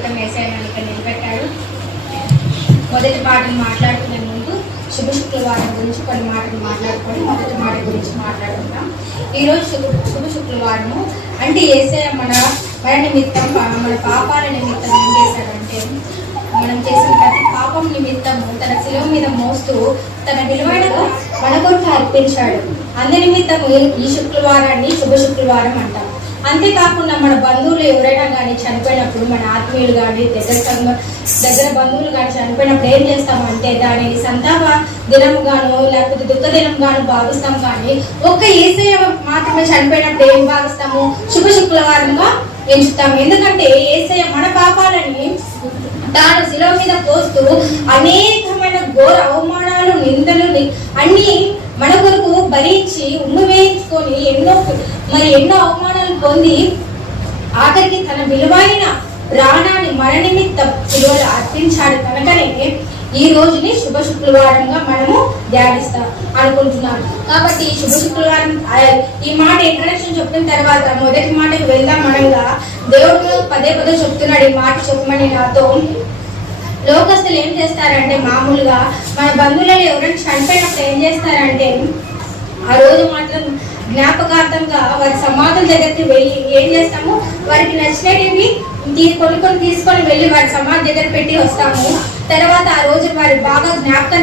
జీవితం యేసయ్య ఇక్కడ నిలబెట్టాడు. మొదటి మాటలు మాట్లాడుకునే ముందు శుభ శుక్రవారం గురించి కొన్ని మాటలు మాట్లాడుకొని మొదటి మాట గురించి మాట్లాడుకుందాం. ఈరోజు శుభ శుక్రవారము అంటే యేసయ్య మన నిమిత్తం మన పాపాల నిమిత్తం ఏం చేశాడంటే, మనం చేసిన ప్రతి పాపం నిమిత్తము తన శిలువ మీద మోస్తూ తన విలువైన మన కొరకు అర్పించాడు. అందు నిమిత్తము ఈ శుక్రవారాన్ని శుభ శుక్రవారం అంటాం. అంతేకాకుండా మన బంధువులు ఎవరైనా కానీ చనిపోయినప్పుడు, మన ఆత్మీయులు కానీ దగ్గర బంధువులు కానీ చనిపోయినప్పుడు ఏం చేస్తామంటే దానిని సంతాప దినముగాను లేకపోతే దుఃఖ దినంగాను భావిస్తాం. కానీ ఒక్క యేసయ్య మాత్రమే చనిపోయినప్పుడు ఏం భావిస్తాము? శుభ శుక్రవారంగా ఎంచుతాము. ఎందుకంటే యేసయ్య మన పాపాలని తాను శిలువ మీద పోస్తూ అనేకమైన ఘోర అవమానాలు, నిందలు అన్ని మన కొరకు భరించి ఉమ్ము వేయించుకొని ఎన్నో అవమానాలు పొంది ఆఖరికి తన విలువైన ప్రాణాన్ని మన నిమిత్తం శిలువలో అర్పించాడు. కనుకనే ఈ రోజుని శుభ శుక్రవారంగా మనము ధ్యానిస్తాం అనుకుంటున్నాం. కాబట్టి శుభ శుక్రవారం ఈ మాట ఇంట్రడక్షన్ చెప్పిన తర్వాత మొదటి మాటకు వెళ్దాం. మనంగా దేవుడు పదే చెప్తున్నాడు ఈ మాట చెప్పమని నాతో. లోకస్తులు ఏం చేస్తారంటే, మామూలుగా మన బంధువులలో ఎవరైనా చనిపోయినప్పుడు ఏం చేస్తారంటే ఆ రోజు మాత్రం జ్ఞాపకార్థంగా వారి సమాధుల దగ్గరికి వెళ్ళి ఏం చేస్తాము, వారికి నచ్చినవి కొన్ని తీసుకొని వెళ్ళి వారి సమాధి దగ్గర పెట్టి వస్తాము. తర్వాత ఆ రోజు వారి బాగా జ్ఞాపకం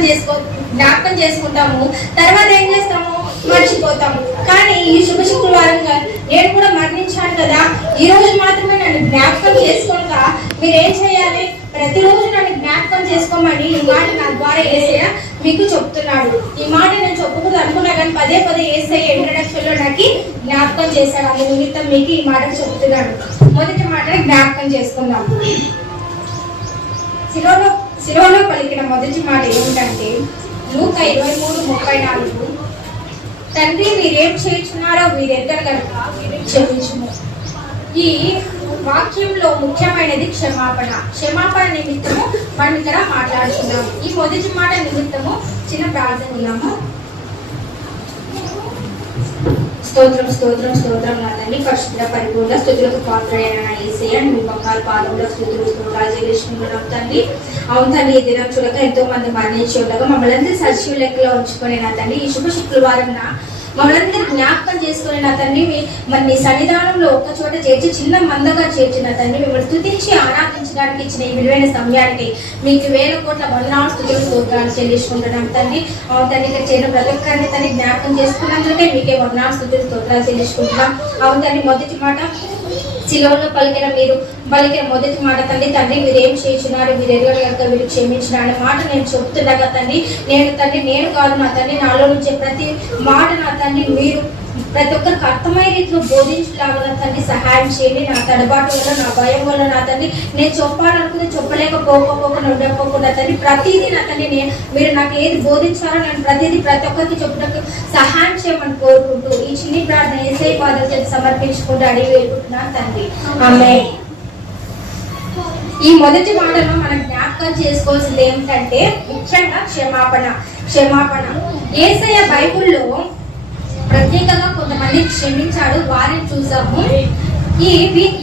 చేసుకుంటాము. తర్వాత ఏం చేస్తాము, మర్చిపోతాము. కానీ ఈ శుభ శుక్రవారంగా నేను కూడా మరణించాను కదా, ఈ రోజు మాత్రమే నన్ను జ్ఞాపకం చేసుకోగా మీరేం చేయాలి, ప్రతిరోజు నన్ను జ్ఞాపకం చేసుకోమని ఈ మాట నా ద్వారా యేసయ్య మీకు చెప్తున్నాడు. ఈ మాట నేను చెప్పుకుంటూ అనుకున్నా కానీ పదే యేసయ్య ఇంట్రడక్షన్ లో నాకు జ్ఞాపకం చేశాడు. అది నిమిత్తం మీకు ఈ మాట చెప్తున్నాడు. మొదటి మాటని జ్ఞాపకం చేసుకుందాం. శిలువలో పలికిన మొదటి మాట ఏమిటంటే లూకా 23:34, తండ్రి మీరేం చేస్తున్నారో వీరెద్దరు కనుక వీరిని క్షమించుము. ఈ వాక్యంలో ముఖ్యమైనది క్షమాపణ నిమిత్తము మనం ఇక్కడ మాట్లాడుతున్నాము. ఈ మొదటి మాట నిమిత్తము చిన్న ప్రార్థన ఉన్నాము. స్తోత్రం నాదండి, పరిశుద్ధ పరిపూర్ణ స్తుతులకు పాత్రయైన యేసయ్య, మీ బంగారు పాదముల స్తోత్రాలు చెల్లించుకుంటున్నాం తండ్రి. అవును తండ్రి, ఈ దినం చూడక ఎంతో మంది మరణించి ఉండగా మమ్మల్ని సజీవ లెక్కలో ఉంచుకొని నా తండ్రి ఈ శుభ శుక్రవారం మమ్మల్ని జ్ఞాపకం చేసుకుని నా తండ్రి మరి నీ సన్నిధానంలో ఒక చోట చేర్చి చిన్న మందగా చేర్చిన తండ్రి మిమ్మల్ని స్తుతించి ఆరాధించడానికి ఇచ్చిన ఈ విలువైన సమయానికి మీకు 1000 కోట్ల వందనాలు స్తుతులు స్తోత్రాలు చెల్లించుకుంటున్నాం తండ్రి. అవును తండ్రి, ఇక్కడ చేరిన ప్రతి ఒక్కరిని తండ్రి జ్ఞాపకం చేసుకున్నందుకే మీకే వందనాలు స్తుతులు స్తోత్రాలు చెల్లించుకుంటున్నాం. అవును తండ్రి, మొదటి మాట శిలువలో పలికిన మొదటి మాట తండ్రి మీరేం చేస్తున్నారు, మీరు ఎదురు కనుక మీరు క్షమించిన అనే మాట నేను చెప్తుండగా తండ్రి నేను కాదు నా తండ్రి, నాలో నుంచి ప్రతి మాట నా తండ్రి మీరు ప్రతి ఒక్కరికి అర్థమయ్యే రీతిలో బోధించలాగా తండ్రి సహాయం చేయండి. నా తడబాటు వల్ల, నా భయం వల్ల నా తండ్రి నేను చెప్పాలనుకుంటే చెప్పలేకపోకుండా ఉండకపోకుండా తండ్రి ప్రతిదీ నా తండ్రి మీరు నాకు ఏది బోధించాలో నేను ప్రతి ఒక్కరికి చెప్పుటకు సహాయం చేయమని కోరుకుంటూ ఈ చిన్ని ప్రార్థన యేసయ్య పాదాల చేత సమర్పించుకుంటూ అడిగి వేడుకుంటున్నాను తండ్రి. ఆమేన్. ఈ మొదటి మాటలో మనం జ్ఞాపకం చేసుకోవాల్సింది ఏమిటంటే ముఖ్యంగా క్షమాపణ. యేసయ్య బైబిల్లో ప్రత్యేకంగా కొంతమంది క్షమించాడు, వారిని చూసాము. ఈ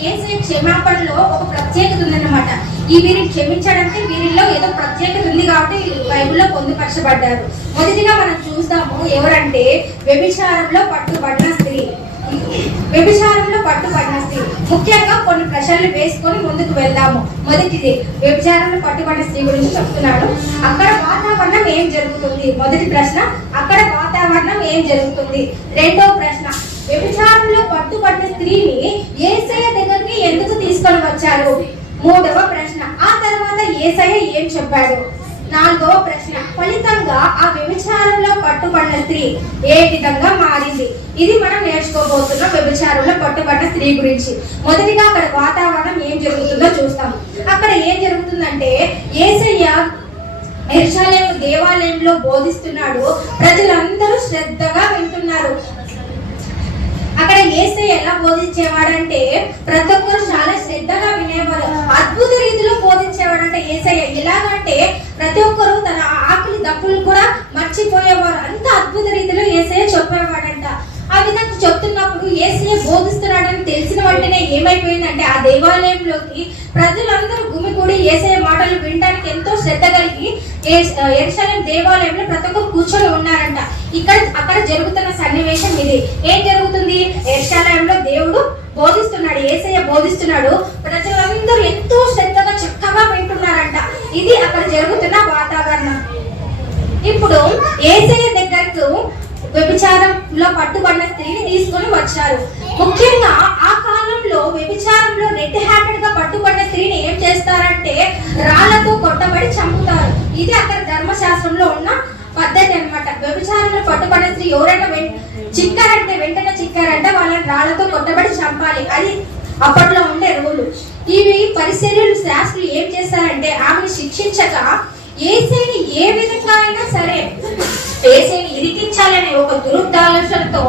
యేసయ్య క్షమాపణలో ఒక ప్రత్యేకత ఉందన్నమాట. ఈ వీరిని క్షమించడానికి వీరిలో ఏదో ప్రత్యేకత ఉంది కాబట్టి బైబిల్లో పొందుపరచబడ్డారు. మొదటిగా మనం చూస్తాము, ఎవరంటే వ్యభిచారంలో పట్టుబడిన స్త్రీ. ముఖ్యంగా కొన్ని ప్రశ్నలు వేసుకొని ముందుకు వెళ్దాము. మొదటిది వ్యభిచారంలో పట్టుబడిన స్త్రీ గురించి చెప్తున్నాడు. అక్కడ వాతావరణం ఏం జరుగుతుంది? మొదటి ప్రశ్న, అక్కడ వాతావరణం ఏం జరుగుతుంది? రెండో ప్రశ్న, వ్యభిచారంలో పట్టుబడిన స్త్రీని యేసయ్య దగ్గరికి ఎందుకు తీసుకొని వచ్చారు? మూడవ ప్రశ్న, ఆ తర్వాత యేసయ్య ఏం చెప్పాడు? నాలుగవ ప్రశ్న, ఫలితంగా ఆ వ్యభిచారంలో పట్టుబడిన స్త్రీ ఏ విధంగా మారింది? ఇది మనం నేర్చుకోబోతున్నాం వ్యభిచారంలో పట్టుబడిన స్త్రీ గురించి. మొదటిగా అక్కడ వాతావరణం ఏం జరుగుతుందో చూస్తాం. అక్కడ ఏం జరుగుతుందంటే యేసయ్య యెరూషలేము దేవాలయంలో బోధిస్తున్నాడు. ప్రజలందరూ శ్రద్ధగా వింటున్నారు. అక్కడ యేసయ్య ఎలా బోధించేవాడంటే ప్రతి ఒక్కరు చాలా శ్రద్ధగా వినేవారు. అద్భుత రీతిలో బోధించేవాడంటే యేసయ్య ఎలాగంటే ప్రతి ఒక్కరు తన ఆకలి దప్పులు కూడా మర్చిపోయేవారు. అంత అద్భుత రీతిలో యేసయ్య చెప్పేవాడంట. ఆ విధంగా చెప్తున్నప్పుడు యేసయ్య బోధిస్తున్నాడని తెలిసిన వెంటనే ఏమైపోయిందంటే ఆ దేవాలయంలోకి ప్రజలందరూ గుమికూడి యేసయ్య మాటలు వినడానికి ఎంతో శ్రద్ధ కలిగి యెరూషలేం దేవాలయంలో ప్రతి ఒక్కరు కూర్చొని ఉన్నారంట. అక్కడ జరుగుతున్న సన్నివేశం ఇది. ఏం జరుగుతుంది? యెరూషలేంలో దేవుడు బోధిస్తున్నాడు, యేసయ్య బోధిస్తున్నాడు. ప్రజలందరూ ఎంతో శ్రద్ధగా చక్కగా వింటున్నారంట. ఇది అక్కడ జరుగుతున్న వాతావరణం. ఇప్పుడు యేసయ్య దగ్గరకు వ్యభిచారంలో పట్టుబడిన స్త్రీని తీసుకొని వచ్చారు. ముఖ్యంగా ఆ కాలంలో వ్యభిచారంలో రెడ్ హ్యాండెడ్ గా పట్టుబడిన స్త్రీని ఏం చేస్తారంటే రాళ్లతో కొట్టబడి చంపుతారు. ఇది అక్కడ ధర్మశాస్త్రంలో ఉన్న పద్ధతి అన్నమాట. వ్యభిచారంలో పట్టుబడిన స్త్రీ ఎవరైనా చిక్కారంటే వెంటనే చిక్కారంటే వాళ్ళని రాళ్లతో కొట్టబడి చంపాలి. అది అప్పట్లో ఉండే రూలు. ఇవి పరిశీలనలు శాస్త్రులు ఏం చేస్తారంటే ఆమెను శిక్షించక యేసయ్యని ఏ విధంగా అయినా సరే యేసయ్యని ఇరికించాలనే ఒక దురుద్దేశంతో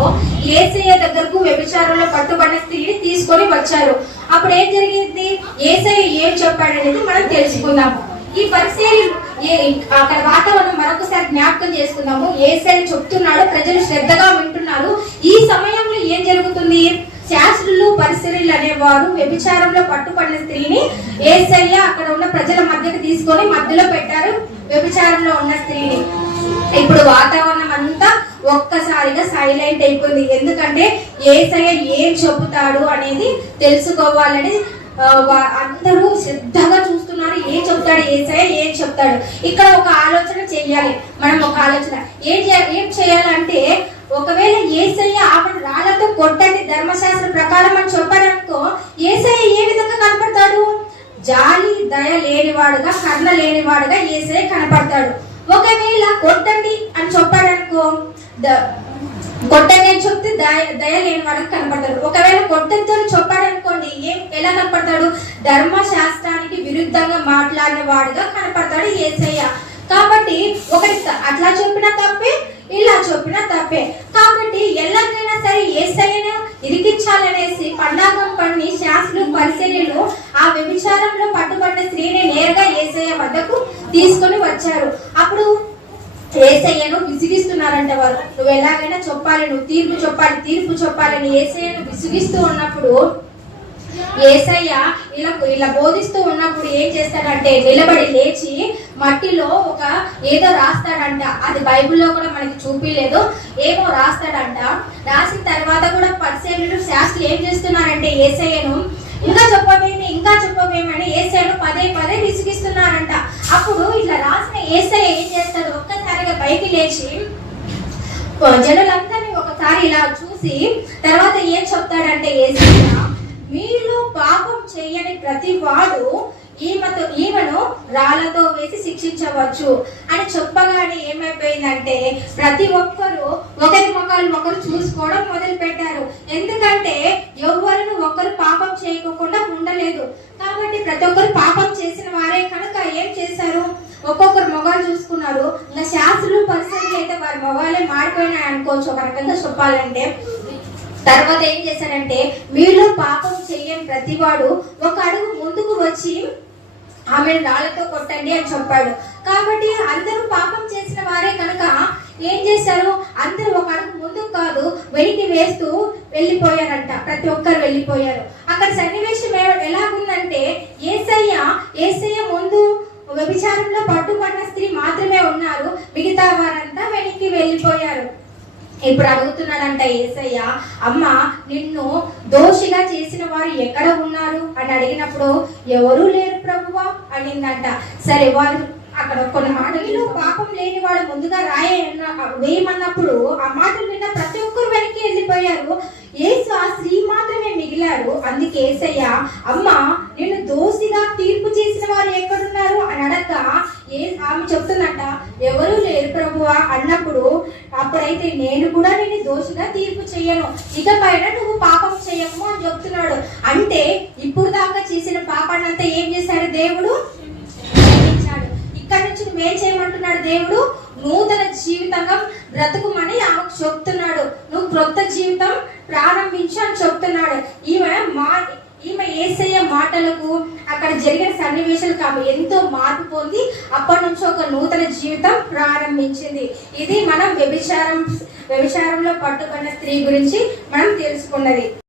యేసయ్య దగ్గరకు వ్యభిచారంలో పట్టుబడిన స్త్రీని తీసుకొని వచ్చారు. అప్పుడు ఏం జరిగింది? యేసయ్య ఏం చెప్పాడనేది మనం తెలుసుకుందాము. ఈ పరిశీలన అక్కడ వాతావరణం మరొకసారి జ్ఞాపకం చేసుకుందాము. యేసయ్య చెప్తున్నాడు, ప్రజలు శ్రద్ధగా వింటున్నారు. ఈ సమయంలో ఏం జరుగుతుంది? శాస్త్రులు పరిశీలనలు అనేవారు వ్యభిచారంలో పట్టుబడిన స్త్రీని యేసయ్య అక్కడ ఉన్న ప్రజల మధ్యకి తీసుకొని మధ్యలో పెట్టారు వ్యభిచారంలో ఉన్న స్త్రీని. ఇప్పుడు వాతావరణం అంతా ఒక్కసారిగా సైలెంట్ అయిపోయింది. ఎందుకంటే యేసయ్య ఏం చెబుతాడు అనేది తెలుసుకోవాలని అందరూ శ్రద్ధగా చూస్తున్నారు. ఏం చెప్తాడు యేసయ్య, ఏం చెప్తాడు? ఇక్కడ ఒక ఆలోచన చెయ్యాలి మనం. ఒక ఆలోచన ఏం చేయాలంటే, ఒకవేళ యేసయ్య ఆమెను రాళ్లతో కొట్టండి ధర్మశాస్త్ర ప్రకారం అని చెప్పాడనుకో, యేసయ్య ఏ విధంగా కనపడతాడు? జాలి దయ లేనివాడుగా, కర్ణ లేనివాడుగా యేసయ్య కనపడతాడు. ఒకవేళ కొట్టండి అని చెప్పాడనుకో, కొట్టండి అని చెప్తే దయ లేని వాడికి కనపడతాడు. ఒకవేళ కొట్టంతో చెప్పాడనుకోండి, ఎలా కనపడతాడు? ధర్మశాస్త్రానికి విరుద్ధంగా మాట్లాడిన వాడుగా కనపడతాడు యేసయ్య. కాబట్టి ఒకటి అట్లా చెప్పినా తప్పే, ఇలా చెప్పినా తప్పే. కాబట్టి ఎలాగైనా సరే యేసయ్యను ఇరికించాలనేసి పన్నాగం పన్ని శాస్త్రులు పరిశీలనలు ఆ వ్యభిచారంలో పట్టుబడిన స్త్రీని నేరుగా యేసయ్య వద్దకు తీసుకొని వచ్చారు. అప్పుడు యేసయ్యను విసిగిస్తున్నారంట వారు. నువ్వు ఎలాగైనా చెప్పాలి, నువ్వు తీర్పు చెప్పాలని యేసయ్యను విసిగిస్తూ ఉన్నప్పుడు యేసయ్య ఇలా బోధిస్తూ ఉన్నప్పుడు ఏం చేస్తాడంటే నిలబడి లేచి మట్టిలో ఏదో రాస్తాడంట. అది బైబిల్లో కూడా మనకి చూపిలేదు. ఏమో రాస్తాడంట. రాసిన తర్వాత కూడా పరిశీలనలు శాస్త్రులు ఏం చేస్తున్నారంటే యేసయ్యను ఇంకా చెప్పవేమని యేసయ్యను పదే పదే విసిగిస్తున్నారంట. అప్పుడు ఇట్లా రాసిన యేసయ్య ఏం చేస్తాడు? ఒక్కసారిగా పైకి లేచి జనులందరినీ ఒకసారి ఇలా చూసి తర్వాత ఏం చెప్తాడంటే యేసయ్య, మీలో పాపం చేయని ప్రతి వాడు ఈమెను రాళ్లతో వేసి శిక్షించవచ్చు అని చెప్పగానే ఏమైపోయిందంటే ప్రతి ఒక్కరు ఒకరి ముఖాలు ఒకరు చూసుకోవడం మొదలు పెట్టారు. ఎందుకంటే ఎవరిని ఒకరు పాపం చేయకుండా ఉండలేదు. కాబట్టి ప్రతి ఒక్కరు పాపం చేసిన వారే కనుక ఏం చేశారు? ఒక్కొక్కరు మొగాలు చూసుకున్నారు. ఇంకా శాస్త్రులు పరిస్థితులు అయితే వారి మొగాలే మాడిపోయినాయి అనుకోవచ్చు ఒక రకంగా చెప్పాలంటే. తర్వాత ఏం చేశారంటే మీలో పాపం చేయని ప్రతివాడు ఒక అడుగు ముందుకు వచ్చి ఆమెను రాళ్లతో కొట్టండి అని చెప్పాడు. కాబట్టి అందరూ పాపం చేసిన వారే కనుక ఏం చేశారు? అందరూ ఒక అడుగు ముందుకు కాదు వెనక్కి వేస్తూ వెళ్ళిపోయారంట. ప్రతి ఒక్కరు వెళ్ళిపోయారు. అక్కడ సన్నివేశం ఎలాగుందంటే యేసయ్య ముందు వ్యభిచారంలో పట్టుబడిన స్త్రీ మాత్రమే ఉన్నారు. మిగతా వారంతా వెనక్కి వెళ్ళిపోయారు. ఇప్పుడు అడుగుతున్నాడంట యేసయ్య, అమ్మ నిన్ను దోషిగా చేసిన వారు ఎక్కడ ఉన్నారు అని అడిగినప్పుడు ఎవరూ లేరు ప్రభువా అనిందంట. సరే వారు అక్కడ కొన్ని మాటలు పాపం లేని వాడు ముందుగా వేయమన్నప్పుడు ఆ మాటలు విన్న ప్రతి ఒక్కరు వెనక్కి వెళ్ళిపోయారు. యేసు ఆ స్త్రీ మాత్రమే మిగిలాడు. అందుకే యేసయ్య, అమ్మ నిన్ను దోషిగా తీర్పు చేసిన వారు ఎక్కడున్నారు అని అడగగా ఆమె చెప్తుందంట, ఎవరూ లేరు ప్రభువా అన్నప్పుడు, అప్పుడైతే నేను కూడా నిన్ను దోషిగా తీర్పు చేయను, ఇక పైన నువ్వు పాపం చేయకు అని చెప్తున్నాడు. అంటే ఇప్పుడు దాకా చేసిన పాపాన్నంతా ఏం చేశాడు దేవుడు? ఇక్కడ నుంచి నువ్వేం చేయమంటున్నాడు దేవుడు? నూతన జీవితంగా బ్రతుకుమని ఆమెకు చెప్తున్నాడు. నువ్వు క్రొత్త జీవితం ప్రారంభించు అని చెప్తున్నాడు. ఈమె యేసయ్య మాటలకు అక్కడ జరిగిన సన్నివేశాలు ఎంతో మార్పు పొంది అప్పటి నుంచి ఒక నూతన జీవితం ప్రారంభించింది. ఇది మనం వ్యభిచారంలో పట్టుకున్న స్త్రీ గురించి మనం తెలుసుకున్నది.